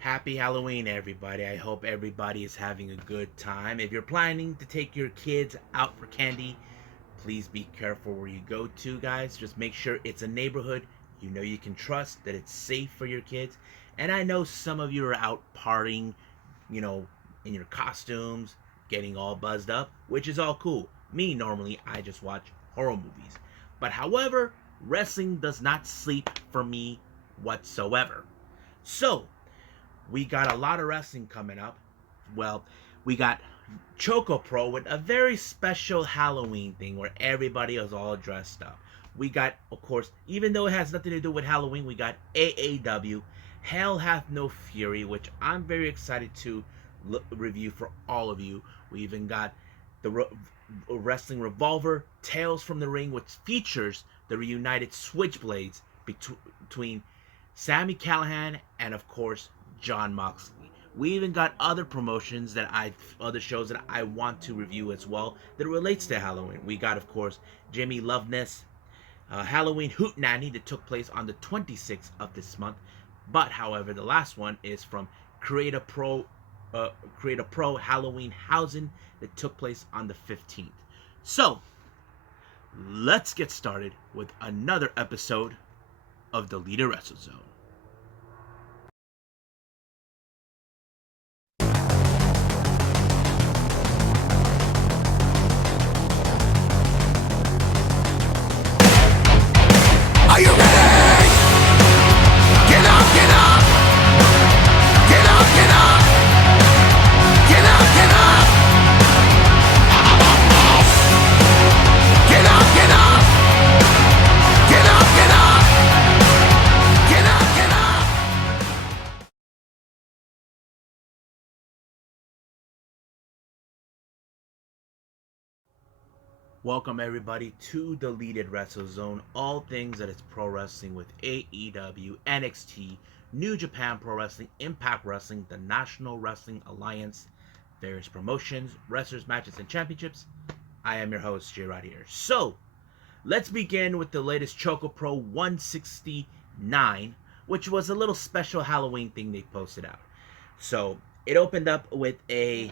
Happy Halloween, everybody. I hope everybody is having a good time. If you're planning to take your kids out for candy, please be careful where you go to, guys. Just make sure it's a neighborhood you know you can trust, that it's safe for your kids. And I know some of you are out partying, you know, in your costumes, getting all buzzed up, which is all cool. Me, normally, I just watch horror movies. But however, wrestling does not sleep for me whatsoever. So, we got a lot of wrestling coming up. Well, we got ChocoPro with a very special Halloween thing where everybody is all dressed up. We got, of course, even though it has nothing to do with Halloween, we got AAW, Hell Hath No Fury, which I'm very excited to review for all of you. We even got the Wrestling Revolver, Tales from the Ring, which features the reunited Switchblades between Sammy Callahan and, of course, John Moxley. We even got other promotions other shows that I want to review as well that relates to Halloween. We got, of course, Jimmy Loveness, Halloween Hootenanny that took place on the 26th of this month. But, however, the last one is from Create a Pro Halloween Housen that took place on the 15th. So, let's get started with another episode of the Leader Wrestle Zone. Are you ready? Get up, get up! Get up, get up! Get up, get up! Get up, get up! Get up, get up! Get up, get up! Welcome everybody to the Leaded Wrestle Zone. All things that is pro wrestling with AEW, NXT, New Japan Pro Wrestling, Impact Wrestling, the National Wrestling Alliance, various promotions, wrestlers, matches, and championships. I am your host, J. Rod here. So, let's begin with the latest ChocoPro 169, which was a little special Halloween thing they posted out. So, it opened up with a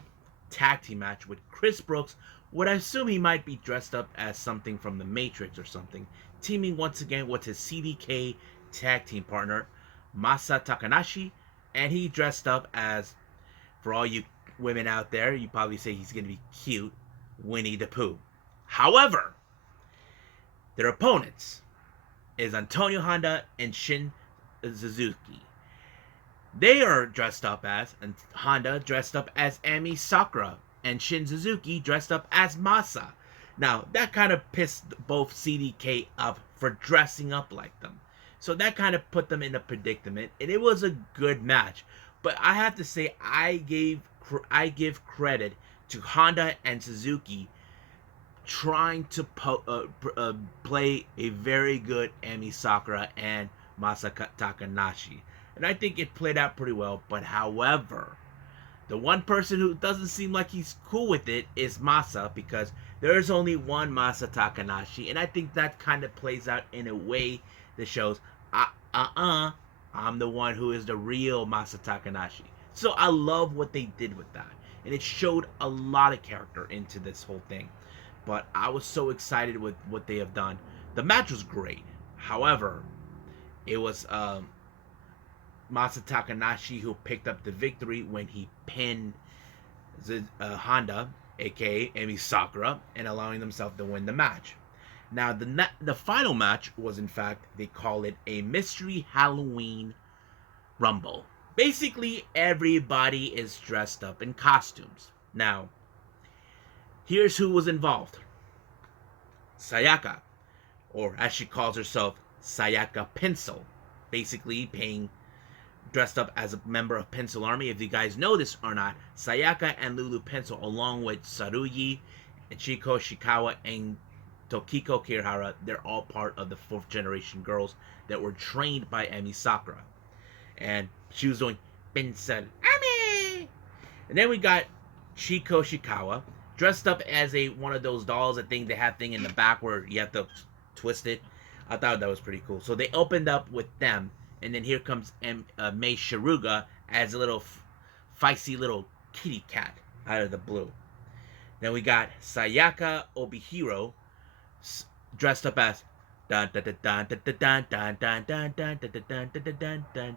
tag team match with Chris Brooks, what I assume he might be dressed up as something from the Matrix or something, teaming once again with his CDK tag team partner, Masa Takanashi, and he dressed up as, for all you women out there, you probably say he's going to be cute, Winnie the Pooh. However, their opponents is Antonio Honda and Shin Suzuki. They are dressed up as, and Honda dressed up as Emi Sakura, and Shin Suzuki dressed up as Masa. Now, that kind of pissed both CDK up for dressing up like them. So that kind of put them in a predicament, and it was a good match. But I have to say, I give credit to Honda and Suzuki trying to play a very good Emi Sakura and Masa Takanashi. And I think it played out pretty well. But however, the one person who doesn't seem like he's cool with it is Masa, because there's only one Masa Takanashi, and I think that kind of plays out in a way that shows, I'm the one who is the real Masa Takanashi. So I love what they did with that, and it showed a lot of character into this whole thing. But I was so excited with what they have done. The match was great. However, it was Masa Takanashi who picked up the victory when he pinned Honda, aka Emi Sakura, and allowing themselves to win the match. Now, the final match was, in fact, they call it a Mystery Halloween Rumble. Basically, everybody is dressed up in costumes. Now, here's who was involved. Sayaka, or as she calls herself, Sayaka Pencil, basically dressed up as a member of Pencil Army. If you guys know this or not, Sayaka and Lulu Pencil, along with Sarugi, Chiko Shikawa, and Tokiko Kirihara, they're all part of the 4th generation girls that were trained by Emi Sakura. And she was doing Pencil Army. And then we got Chiko Shikawa, dressed up as one of those dolls, I think they have thing in the back where you have to twist it. I thought that was pretty cool. So they opened up with them, And then here comes Mei Shiruga as a little feisty little kitty cat out of the blue. Then we got Sayaka Obihiro dressed up as dun dun dun dun dun dun dun dun dun dun dun dun dun dun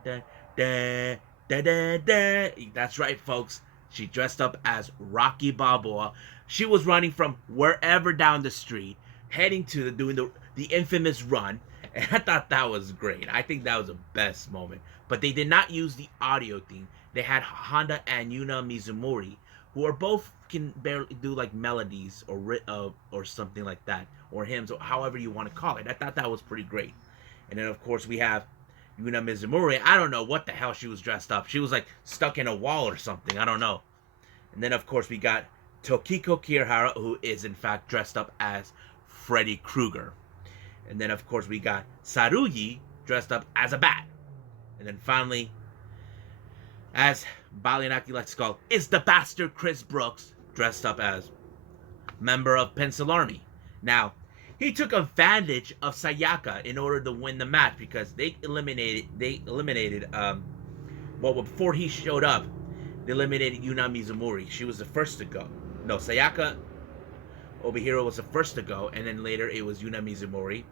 dun dun dun. That's right, folks. She dressed up as Rocky Balboa. She was running from wherever down the street, heading to doing the infamous run. And I thought that was great. I think that was the best moment. But they did not use the audio theme. They had Honda and Yuna Mizumori, who are both can barely do like melodies or something like that, or hymns, or however you want to call it. I thought that was pretty great. And then of course we have Yuna Mizumori. I don't know what the hell she was dressed up. She was like stuck in a wall or something. I don't know. And then of course we got Tokiko Kirihara, who is in fact dressed up as Freddy Krueger. And then of course we got Sarugi dressed up as a bat. And then finally, as Balianaki likes to call, is the bastard Chris Brooks, dressed up as member of Pencil Army. Now, he took advantage of Sayaka in order to win the match because they eliminated well, before he showed up, they eliminated Yuna Mizumori. She was the first to go. No, Sayaka Obihiro was the first to go, and then later it was Yuna Mizumori.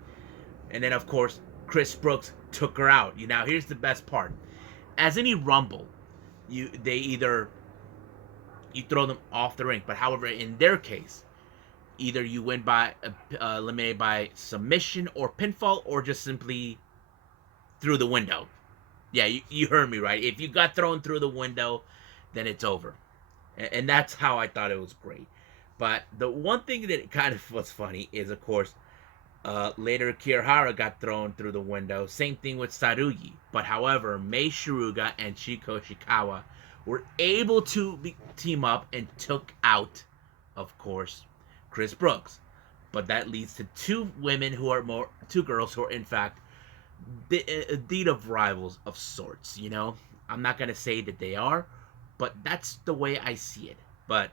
And then of course Chris Brooks took her out. Now here's the best part. As any Rumble, they either you throw them off the ring, but however in their case, either you win by eliminated by submission or pinfall, or just simply through the window. Yeah, you heard me right. If you got thrown through the window, then it's over, and that's how I thought it was great. But the one thing that kind of was funny is, of course, later Kirihara got thrown through the window. Same thing with Sarugi. But however, Mei Shiruga and Chiko Shikawa were able to team up and took out, of course, Chris Brooks. But that leads to two girls who are in fact deed of rivals of sorts. I'm not gonna say that they are, but that's the way I see it. But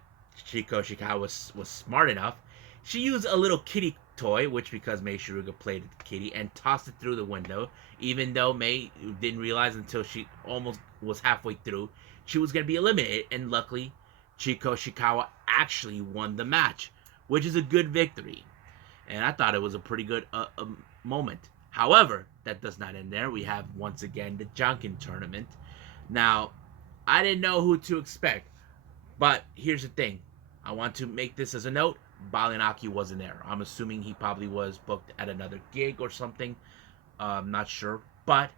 Chiko Shikawa was smart enough. She used a little kitty toy, which because Mei Shiruga played the kitty, and tossed it through the window, even though Mei didn't realize until she almost was halfway through she was going to be eliminated, and luckily Chiko Shikawa actually won the match, which is a good victory, and I thought it was a pretty good moment. However, that does not end there. We have once again the Janken tournament. Now, I didn't know who to expect, but here's the thing. I want to make this as a note. Balianaki wasn't there. I'm assuming he probably was booked at another gig or something. I'm not sure. But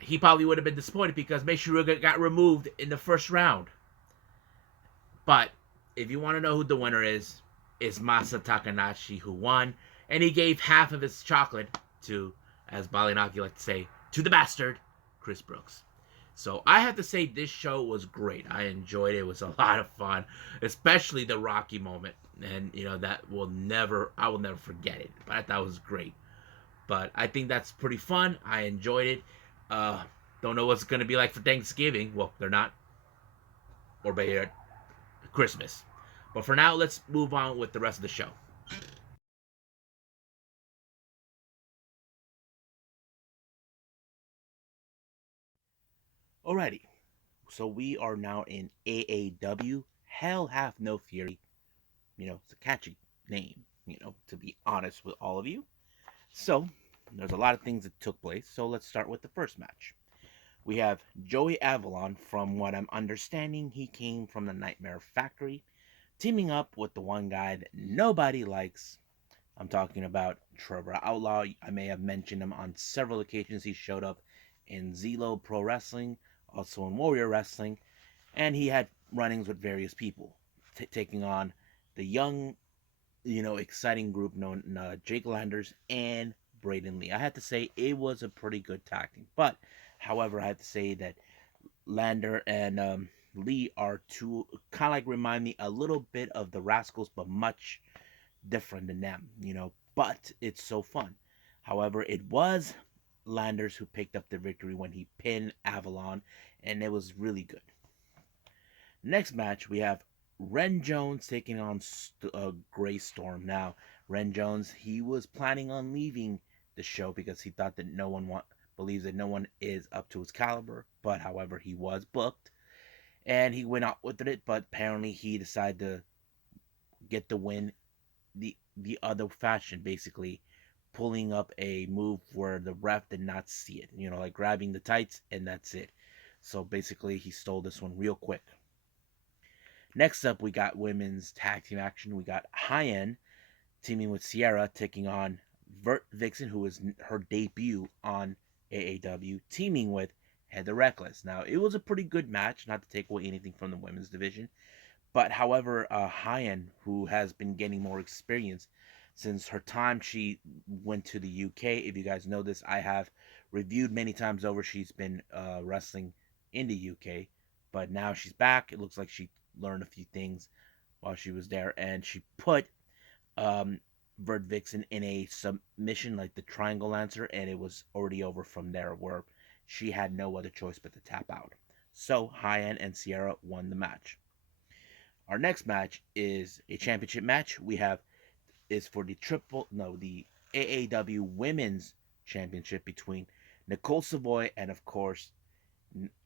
he probably would have been disappointed because Mei Shiruga got removed in the first round. But if you want to know who the winner is Masa Takanashi, who won. And he gave half of his chocolate to, as Balianaki liked to say, to the bastard, Chris Brooks. So I have to say this show was great. I enjoyed it. It was a lot of fun, especially the Rocky moment. And that I will never forget it. But I thought it was great. But I think that's pretty fun. I enjoyed it. Don't know what's going to be like for Thanksgiving. Well, they're not. Or by Christmas. But for now, let's move on with the rest of the show. Alrighty. So we are now in AAW. Hell Have No Fury. It's a catchy name, to be honest with all of you. So, there's a lot of things that took place. So let's start with the first match. We have Joey Avalon. From what I'm understanding, he came from the Nightmare Factory, teaming up with the one guy that nobody likes. I'm talking about Trevor Outlaw. I may have mentioned him on several occasions. He showed up in Zelo Pro Wrestling, also in Warrior Wrestling, and he had run-ins with various people, taking on the young, exciting group known Jake Landers and Braden Lee. I have to say it was a pretty good tag team, but however, I have to say that Lander and Lee are two kind of like remind me a little bit of the Rascals, but much different than them, But it's so fun. However, it was Landers who picked up the victory when he pinned Avalon, and it was really good. Next match, we have Ren Jones taking on Gray Storm. Now, Ren Jones, he was planning on leaving the show because he thought that believes that no one is up to his caliber, but however, he was booked and he went out with it, but apparently he decided to get the win the other fashion, basically pulling up a move where the ref did not see it. Like grabbing the tights and that's it. So basically, he stole this one real quick. Next up, we got women's tag team action. We got High End teaming with Sierra, taking on Vert Vixen, who is her debut on AAW, teaming with Heather Reckless. Now, it was a pretty good match, not to take away anything from the women's division. But however, Hyan, who has been getting more experience since her time she went to the UK. If you guys know this, I have reviewed many times over. She's been wrestling in the UK, but now she's back. It looks like she learned a few things while she was there, and she put um, Vert Vixen in a submission like the Triangle Lancer, and it was already over from there, where she had no other choice but to tap out. So Hyan and Sierra won the match. Our next match is a championship match. We have is for the AAW Women's Championship between Nicole Savoy and of course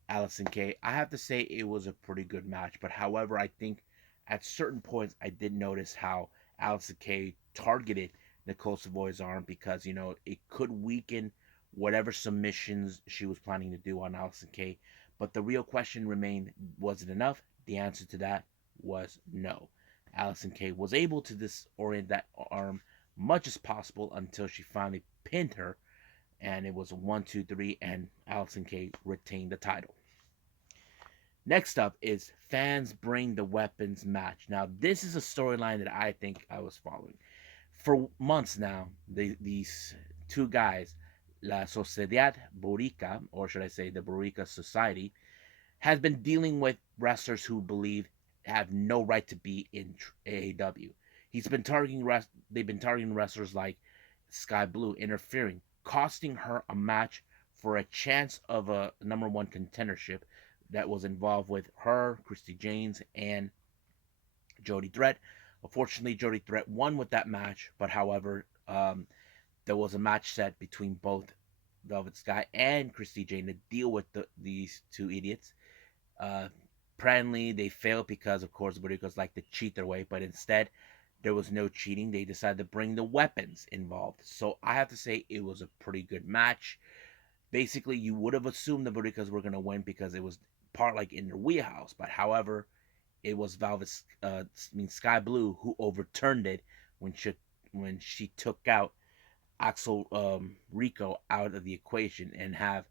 Allison Kay. I have to say it was a pretty good match, but however, I think at certain points I did notice how Allison Kay targeted Nicole Savoy's arm because it could weaken whatever submissions she was planning to do on Allison Kay. But the real question remained: was it enough? The answer to that was no. Allison Kay was able to disorient that arm much as possible until she finally pinned her, and it was a 1, 2, 3, and Allison Kay retained the title. Next up is Fans Bring the Weapons match. Now, this is a storyline that I think I was following. For months now, these two guys, La Sociedad Borica, or should I say the Borica Society, has been dealing with wrestlers who believe have no right to be in AAW. They've been targeting wrestlers like Sky Blue, interfering, costing her a match for a chance of a number one contendership that was involved with her, Christy James, and Jody Threat. Unfortunately, Jody Threat won with that match, but however, there was a match set between both Velvet Sky and Christy Jane to deal with these two idiots. Uh, Apparently, they failed because, of course, Boricuas like to cheat their way, but instead, there was no cheating. They decided to bring the weapons involved. So I have to say it was a pretty good match. Basically, you would have assumed the Boricuas were going to win because it was part like in their wheelhouse. But however, it was Sky Blue who overturned it when she took out Axel Rico out of the equation and have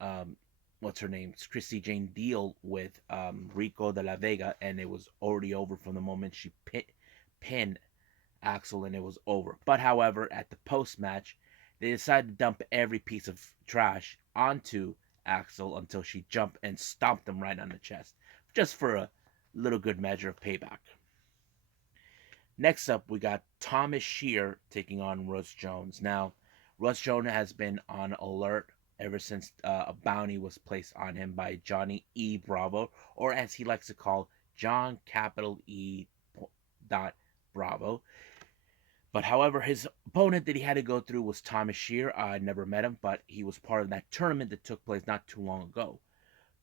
um, what's her name, Christy Jane deal with Rico de la Vega, and it was already over from the moment she pinned Axel, and it was over. But however, at the post match, they decided to dump every piece of trash onto Axel until she jumped and stomped him right on the chest, just for a little good measure of payback. Next up, we got Thomas Shear taking on Russ Jones. Now, Russ Jones has been on alert ever since a bounty was placed on him by Johnny E. Bravo, or as he likes to call John Capital E. Bravo. But however, his opponent that he had to go through was Thomas Shear. I never met him, but he was part of that tournament that took place not too long ago.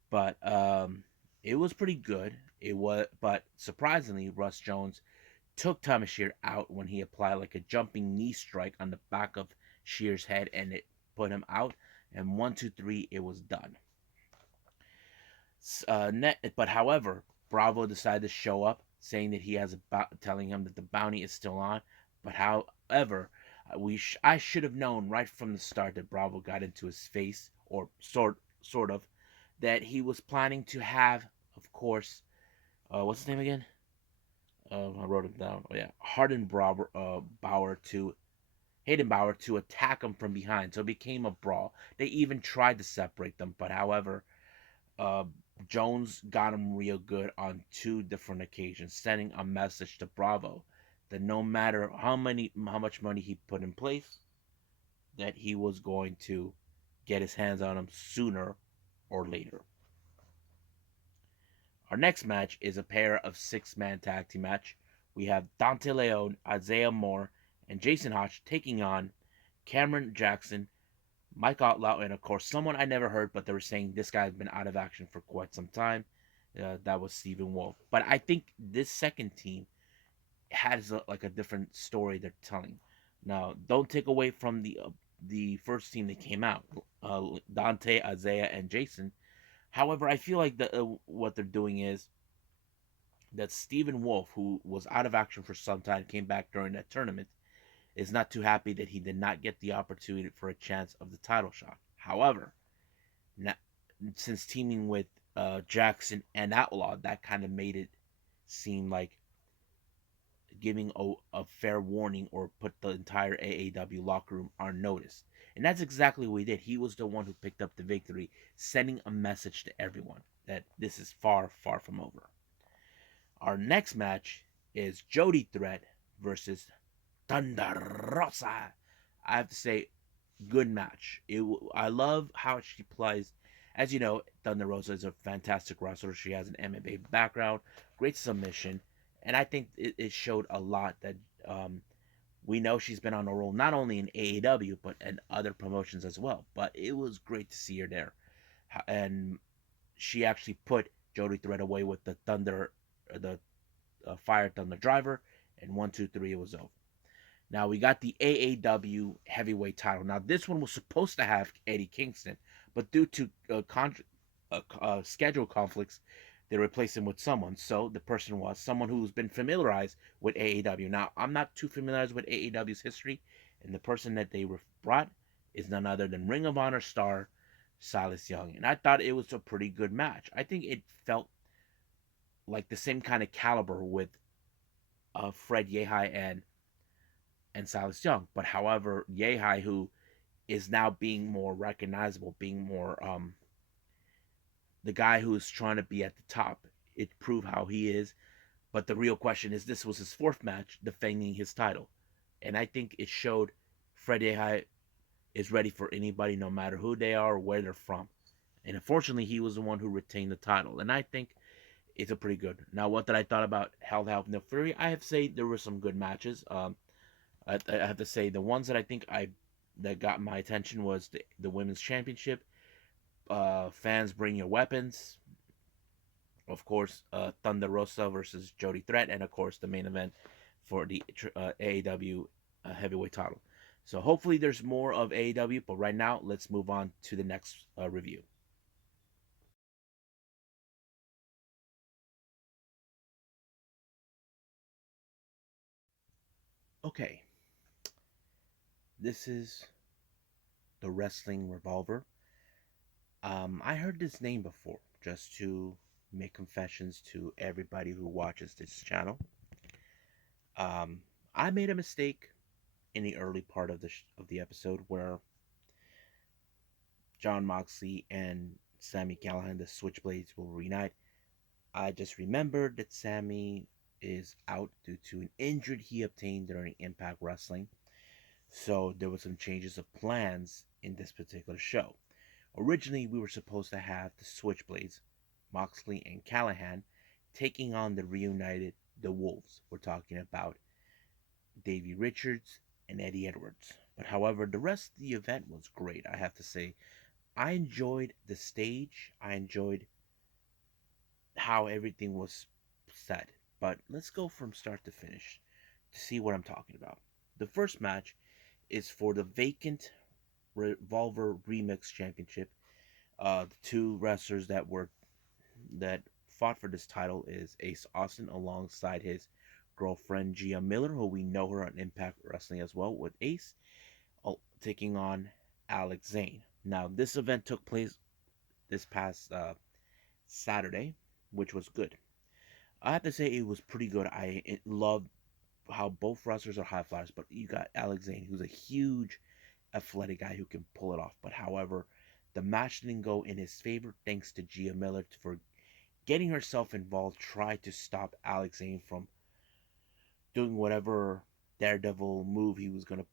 But it was pretty good. But surprisingly, Russ Jones took Thomas Shear out when he applied like a jumping knee strike on the back of Shear's head, and it put him out. And 1, 2, 3, it was done. But however, Bravo decided to show up, saying that he has telling him that the bounty is still on. But however, I should have known right from the start that Bravo got into his face, or sort of, that he was planning to have, of course, what's his name again? I wrote it down. Oh yeah, Hayden Bauer to attack him from behind. So it became a brawl. They even tried to separate them, but however, uh, Jones got him real good on 2 different occasions, sending a message to Bravo that no matter how much money he put in place, that he was going to get his hands on him sooner or later. Our next match is a pair of 6-man tag team match. We have Dante Leon, Isaiah Moore, and Jason Hodge taking on Cameron Jackson, Mike Outlaw, and of course, someone I never heard, but they were saying this guy's been out of action for quite some time. That was Stephen Wolf. But I think this second team has like a different story they're telling. Now, don't take away from the first team that came out, Dante, Isaiah, and Jason. However, I feel like what they're doing is that Stephen Wolf, who was out of action for some time, came back during that tournament, is not too happy that he did not get the opportunity for a chance of the title shot. However, now, since teaming with Jackson and Outlaw, that kind of made it seem like giving a fair warning or put the entire AAW locker room on notice. And that's exactly what he did. He was the one who picked up the victory, sending a message to everyone that this is far, far from over. Our next match is Jody Threat versus Thunder Rosa. I have to say, good match. I love how she plays. As you know, Thunder Rosa is a fantastic wrestler. She has an MMA background, great submission, and I think it showed a lot that we know she's been on a roll not only in AAW but in other promotions as well. But it was great to see her there, and she actually put Jody Threat away with the Fire Thunder Driver, and 1, 2, 3, it was over. Now we got the AAW heavyweight title. Now this one was supposed to have Eddie Kingston, but due to schedule conflicts, they replaced him with someone. So the person was someone who's been familiarized with AAW. Now I'm not too familiarized with AAW's history, and the person that they brought is none other than Ring of Honor star Silas Young. And I thought it was a pretty good match. I think it felt like the same kind of caliber with Fred Yehai and Silas Young. But however, Yehai, who is now being more recognizable, being more the guy who's trying to be at the top, it proved how he is. But the real question is, this was his fourth match defending his title, and I think it showed Fred Yehai is ready for anybody, no matter who they are or where they're from. And unfortunately, he was the one who retained the title, and I think it's a pretty good. Now, what did I thought about Hell Help No Fury? I have to say there were some good matches. I have to say the ones that I think I that got my attention was the women's championship. Fans bring your weapons. Of course, Thunder Rosa versus Jody Threat, and of course the main event for the AAW heavyweight title. So hopefully there's more of AAW, but right now let's move on to the next review. Okay, this is the Wrestling Revolver. I heard this name before, just to make confessions to everybody who watches this channel. Um, I made a mistake in the early part of the episode where John Moxley and Sami Callihan, the Switchblades, will reunite. I just remembered that Sami is out due to an injury he obtained during Impact Wrestling. So there were some changes of plans in this particular show. Originally, we were supposed to have the Switchblades, Moxley and Callahan, taking on the reunited The Wolves. We're talking about Davey Richards and Eddie Edwards. But however, the rest of the event was great, I have to say. I enjoyed the stage. I enjoyed how everything was set. But let's go from start to finish to see what I'm talking about. The first match is for the vacant Revolver Remix Championship. The two wrestlers that fought for this title is Ace Austin alongside his girlfriend Gia Miller, who we know her on Impact Wrestling as well, with Ace taking on Alex Zane. Now, this event took place this past Saturday, which was good. I have to say it was pretty good. I loved how both wrestlers are high flyers, but you got Alex Zane, who's a huge athletic guy who can pull it off. But however, the match didn't go in his favor thanks to Gia Miller for getting herself involved, tried to stop Alex Zane from doing whatever daredevil move he was going to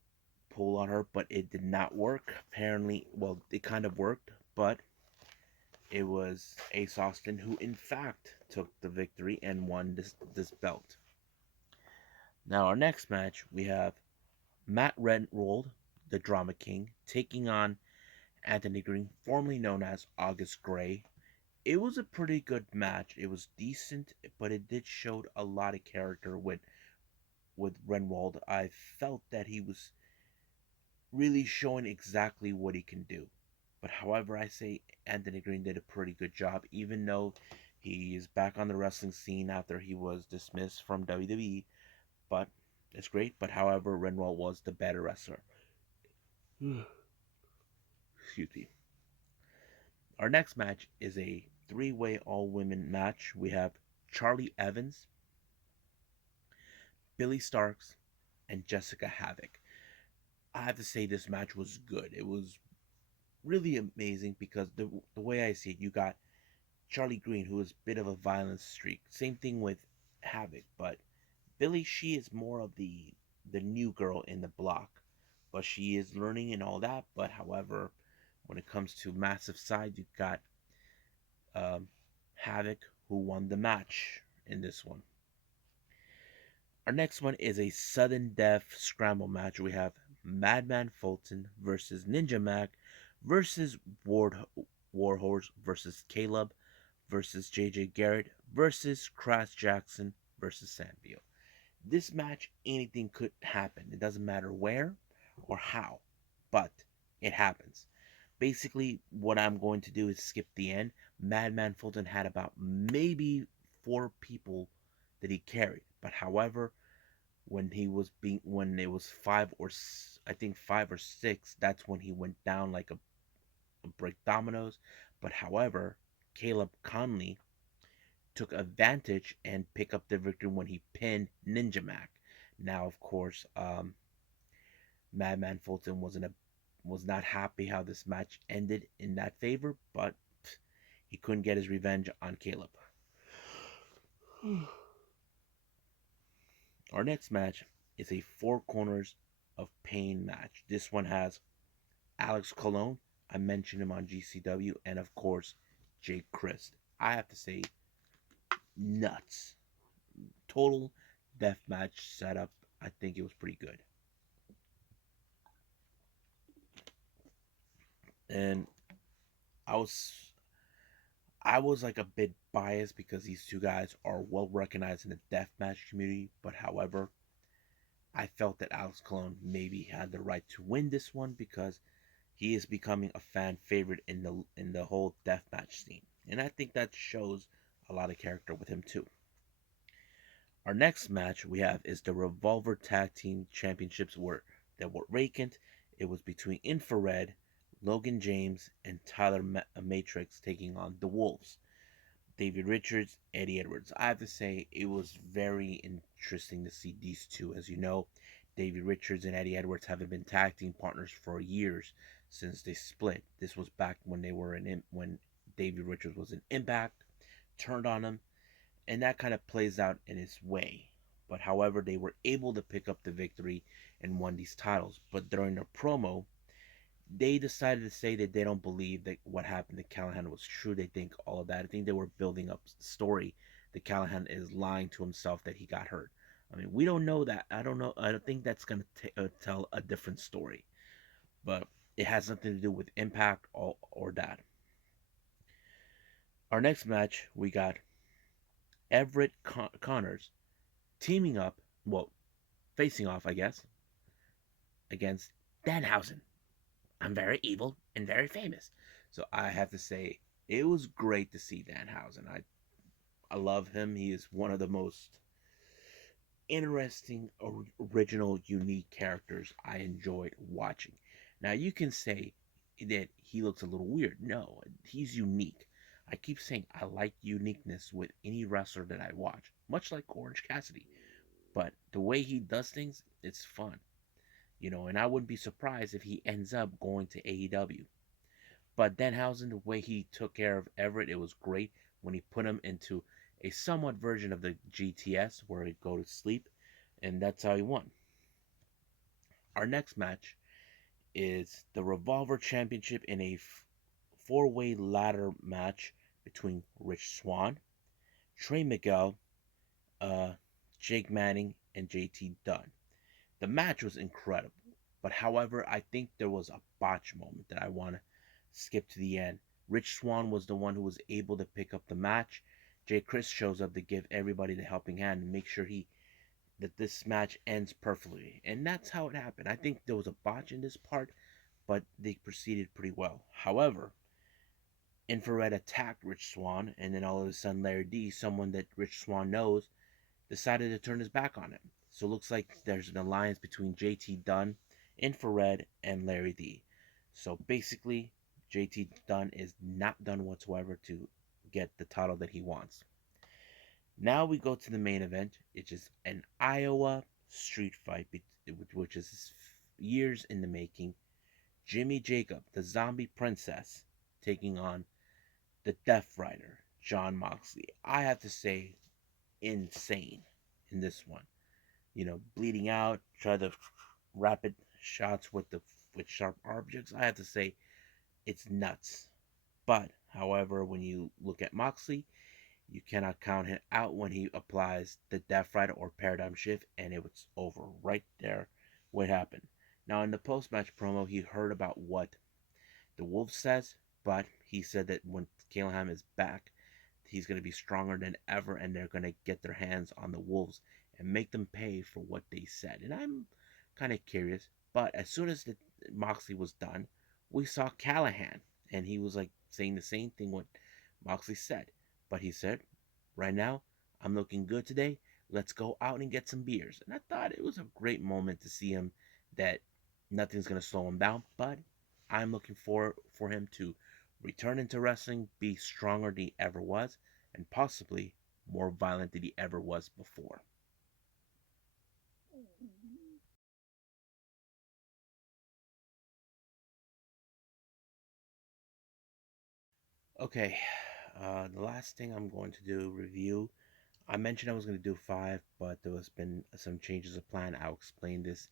pull on her, but it did not work. Apparently, well, it kind of worked, but it was Ace Austin who, in fact, took the victory and won this belt. Now, our next match, we have Matt Renrold, the Drama King, taking on Anthony Green, formerly known as August Gray. It was a pretty good match. It was decent, but it did show a lot of character with Renwald. I felt that he was really showing exactly what he can do. But however, I say Anthony Green did a pretty good job, even though he is back on the wrestling scene after he was dismissed from WWE. But it's great. But however, Renwald was the better wrestler. Excuse me. Our next match is a three-way all-women match. We have Charlie Evans, Billy Starks, and Jessica Havoc. I have to say this match was good. It was really amazing because the way I see it, you got Charlie Green, who is a bit of a violent streak. Same thing with Havoc, but Billy, she is more of the new girl in the block, but she is learning and all that. But however, when it comes to massive side, you got um, Havoc, who won the match in this one. Our next one is a sudden death scramble match. We have Madman Fulton versus Ninja Mac versus Warhorse versus Caleb versus JJ Garrett versus Crash Jackson versus Sanvio. This match, anything could happen. It doesn't matter where or how, but it happens. Basically, what I'm going to do is skip the end. Madman Fulton had about maybe four people that he carried, but however, when it was I think 5 or 6, that's when he went down like a brick dominoes. But however, Caleb Conley took advantage and picked up the victory when he pinned Ninja Mac. Now, of course, Madman Fulton was not happy how this match ended in that favor, but he couldn't get his revenge on Caleb. Our next match is a four corners of pain match. This one has Alex Colon. I mentioned him on GCW, and of course, Jake Christ. I have to say, nuts. Total deathmatch setup. I think it was pretty good. And I was I was like a bit biased because these two guys are well recognized in the deathmatch community, but however, I felt that Alex Colon maybe had the right to win this one because he is becoming a fan favorite in the whole deathmatch scene. And I think that shows a lot of character with him too. Our next match we have is the Revolver Tag Team Championships that were vacant. It was between Infrared, Logan James, and Tyler Matrix taking on the Wolves. David Richards, Eddie Edwards. I have to say it was very interesting to see these two. As you know, David Richards and Eddie Edwards haven't been tag team partners for years since they split. This was back when they were when David Richards was in Impact, turned on him, and that kind of plays out in its way. But however, they were able to pick up the victory and won these titles. But during their promo, they decided to say that they don't believe that what happened to Callahan was true. They think all of that. I think they were building up the story that Callahan is lying to himself that he got hurt. I mean, we don't know that. I don't know. I don't think that's going to tell a different story. But it has nothing to do with Impact or that. Our next match, we got Everett Connors teaming up, well, facing off, I guess, against Danhausen. I'm very evil and very famous. So I have to say, it was great to see Danhausen. I love him. He is one of the most interesting, original, unique characters I enjoyed watching. Now, you can say that he looks a little weird. No, he's unique. I keep saying I like uniqueness with any wrestler that I watch, much like Orange Cassidy. But the way he does things, it's fun. And I wouldn't be surprised if he ends up going to AEW. But Denhausen, the way he took care of Everett, it was great when he put him into a somewhat version of the GTS where he'd go to sleep, and that's how he won. Our next match is the Revolver Championship in a four-way ladder match between Rich Swann, Trey Miguel, uh, Jake Manning, and JT Dunn. The match was incredible, but however, I think there was a botch moment that I want to skip to the end. Rich Swann was the one who was able to pick up the match. Jay Chris shows up to give everybody the helping hand and make sure he that this match ends perfectly. And that's how it happened. I think there was a botch in this part, but they proceeded pretty well. However, Infrared attacked Rich Swann, and then all of a sudden Larry D, someone that Rich Swann knows, decided to turn his back on him. So it looks like there's an alliance between JT Dunn, Infrared, and Larry D. So basically, JT Dunn is not done whatsoever to get the title that he wants. Now we go to the main event, which is an Iowa street fight, which is years in the making. Jimmy Jacob, the Zombie Princess, taking on the Death Rider, John Moxley. I have to say, insane in this one. Bleeding out, try the rapid shots with sharp objects. I have to say, it's nuts. But, however, when you look at Moxley, you cannot count him out when he applies the Death Rider or Paradigm Shift, and it was over right there. What happened? Now, in the post-match promo, he heard about what the Wolf says, but he said that when Callahan is back, he's going to be stronger than ever, and they're going to get their hands on the Wolves and make them pay for what they said. And I'm kind of curious, but as soon as Moxley was done, we saw Callahan, and he was like saying the same thing what Moxley said. But he said, right now, I'm looking good today. Let's go out and get some beers. And I thought it was a great moment to see him that nothing's going to slow him down, but I'm looking for him to return into wrestling, be stronger than he ever was, and possibly more violent than he ever was before. Okay, the last thing I'm going to do review. I mentioned I was going to do five, but there has been some changes of plan. I'll explain this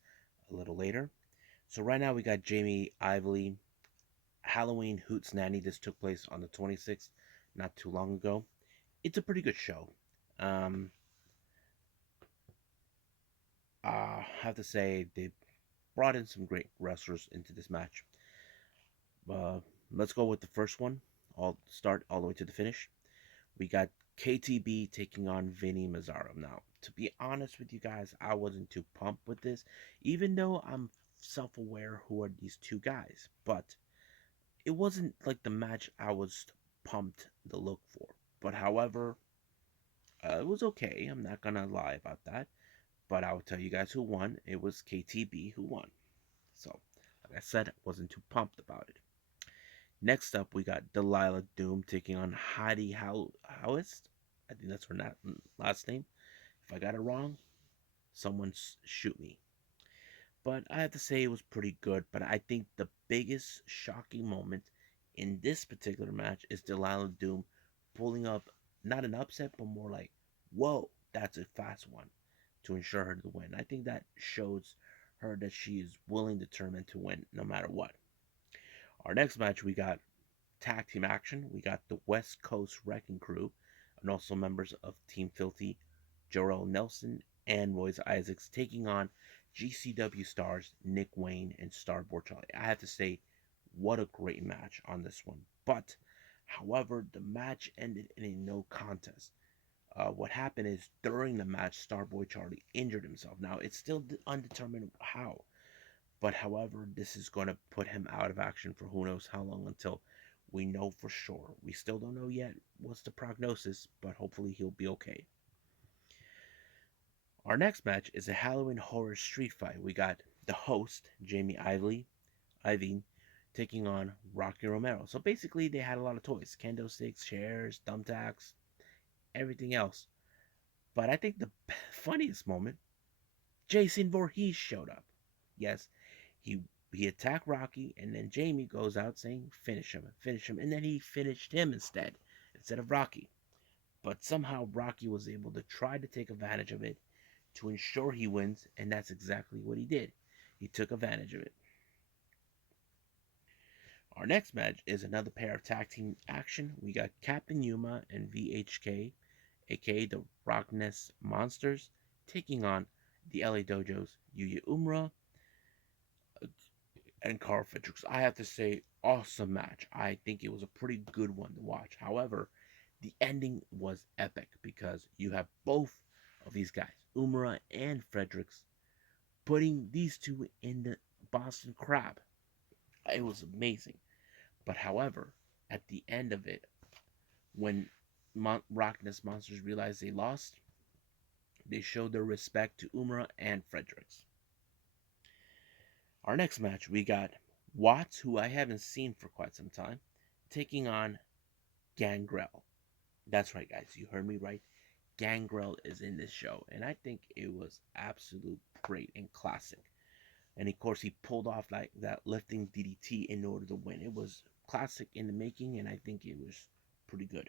a little later. So right now we got Jamie Ivory, Halloween Hootenanny. This took place on the 26th, not too long ago. It's a pretty good show. Um, I have to say they brought in some great wrestlers into this match. Uh, let's go with the first one. I'll start all the way to the finish. We got KTB taking on Vinny Mazzaro. Now, to be honest with you guys, I wasn't too pumped with this, even though I'm self-aware who are these two guys. But it wasn't like the match I was pumped to look for. But however, it was okay. I'm not gonna lie about that. But I'll tell you guys who won. It was KTB who won. So, like I said, I wasn't too pumped about it. Next up, we got Delilah Doom taking on Heidi Howist. I think that's her last name. If I got it wrong, someone shoot me. But I have to say it was pretty good. But I think the biggest shocking moment in this particular match is Delilah Doom pulling up not an upset, but more like, whoa, that's a fast one to ensure her to win. I think that shows her that she is willing, determined to win no matter what. Our next match, we got tag team action. We got the West Coast Wrecking Crew and also members of Team Filthy, Jorel Nelson and Royce Isaacs taking on GCW stars Nick Wayne and Starboard Charlie. I have to say, what a great match on this one. But, however, the match ended in a no contest. What happened is during the match, Starboy Charlie injured himself. Now, it's still undetermined how. But, however, this is going to put him out of action for who knows how long until we know for sure. We still don't know yet what's the prognosis, but hopefully he'll be okay. Our next match is a Halloween horror street fight. We got the host, Jamie Ivy, taking on Rocky Romero. So basically, they had a lot of toys: kendo sticks, chairs, thumbtacks, everything else. But I think the funniest moment, Jason Voorhees showed up. Yes, he he attacked Rocky, and then Jamie goes out saying, finish him," and then he finished him instead of Rocky. But somehow Rocky was able to try to take advantage of it to ensure he wins, and that's exactly what he did. He took advantage of it. Our next match is another pair of tag team action. We got Captain Yuma and VHK, aka the Rockness Monsters, taking on the LA Dojo's Yuya Umura, and Carl Fredericks. I have to say, awesome match. I think it was a pretty good one to watch. However, the ending was epic because you have both of these guys, Umara and Fredericks, putting these two in the Boston Crab. It was amazing. But however, at the end of it, when Rockness Monsters realized they lost, they showed their respect to Umara and Fredericks. Our next match, we got Watts, who I haven't seen for quite some time, taking on Gangrel. That's right, guys. You heard me right. Gangrel is in this show, and I think it was absolute great and classic. And of course, he pulled off like that lifting DDT in order to win. It was classic in the making, and I think it was pretty good.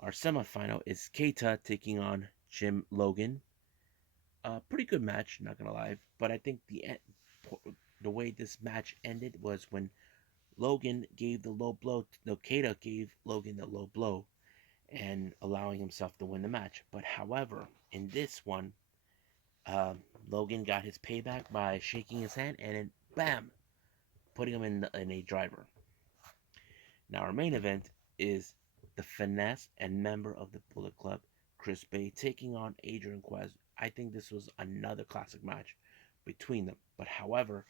Our semifinal is Keita taking on Jim Logan. A pretty good match, not gonna lie, but I think the way this match ended was when Logan gave the low blow. No, Keita gave Logan the low blow and allowing himself to win the match. But however, in this one, Logan got his payback by shaking his hand and then bam, putting him in a driver. Now our main event is the finesse and member of the Bullet Club, Chris Bay, taking on Adrian Quez. I think this was another classic match between them. But however,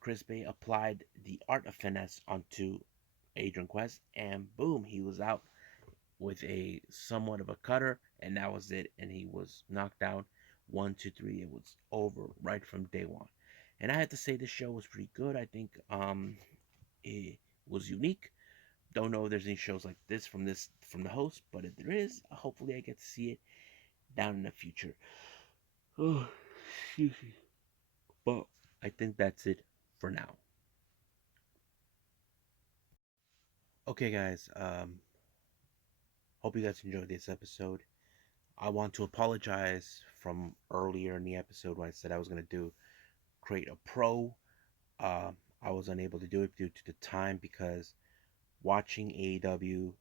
Chris Bay applied the art of finesse onto Adrian Quest, and boom, he was out with a somewhat of a cutter, and that was it. And he was knocked down 1, 2, 3. It was over right from day one. And I had to say this show was pretty good. I think it was unique. Don't know if there's any shows like this from the host, but if there is, hopefully I get to see it down in the future. Oh, excuse me. But I think that's it for now. Okay, guys. Hope you guys enjoyed this episode. I want to apologize from earlier in the episode when I said I was gonna create a pro. Uh, I was unable to do it due to the time because watching AAW,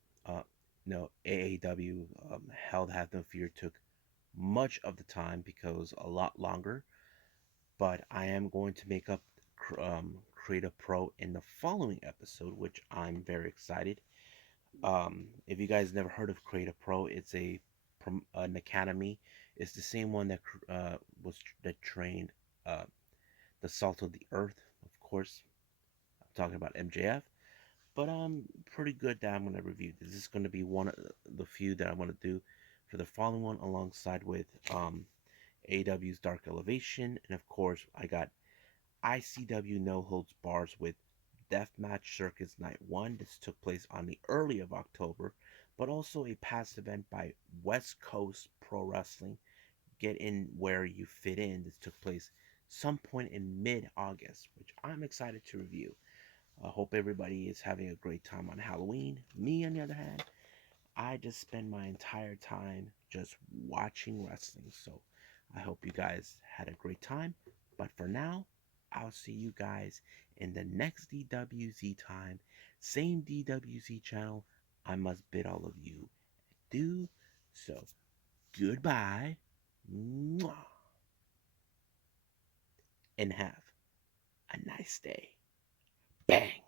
no AAW, Hell Hath No Fear took much of the time because a lot longer. But I am going to make up create a pro in the following episode, which I'm very excited. If you guys never heard of Create a Pro, it's an academy. It's the same one that that trained uh, the Salt of the Earth, of course. I'm talking about MJF, but I'm pretty good that I'm gonna review this. This is gonna be one of the few that I want to do for the following one, alongside with AW's Dark Elevation, and of course I got ICW No Holds Bars with Deathmatch Circus Night 1. This took place on the early of October, but also a past event by West Coast Pro Wrestling. Get in where you fit in. This took place some point in mid-August, which I'm excited to review. I hope everybody is having a great time on Halloween. Me, on the other hand, I just spend my entire time just watching wrestling. So I hope you guys had a great time. But for now, I'll see you guys in the next DWZ time. Same DWZ channel. I must bid all of you adieu. So goodbye. Mwah, and have a nice day. Bang.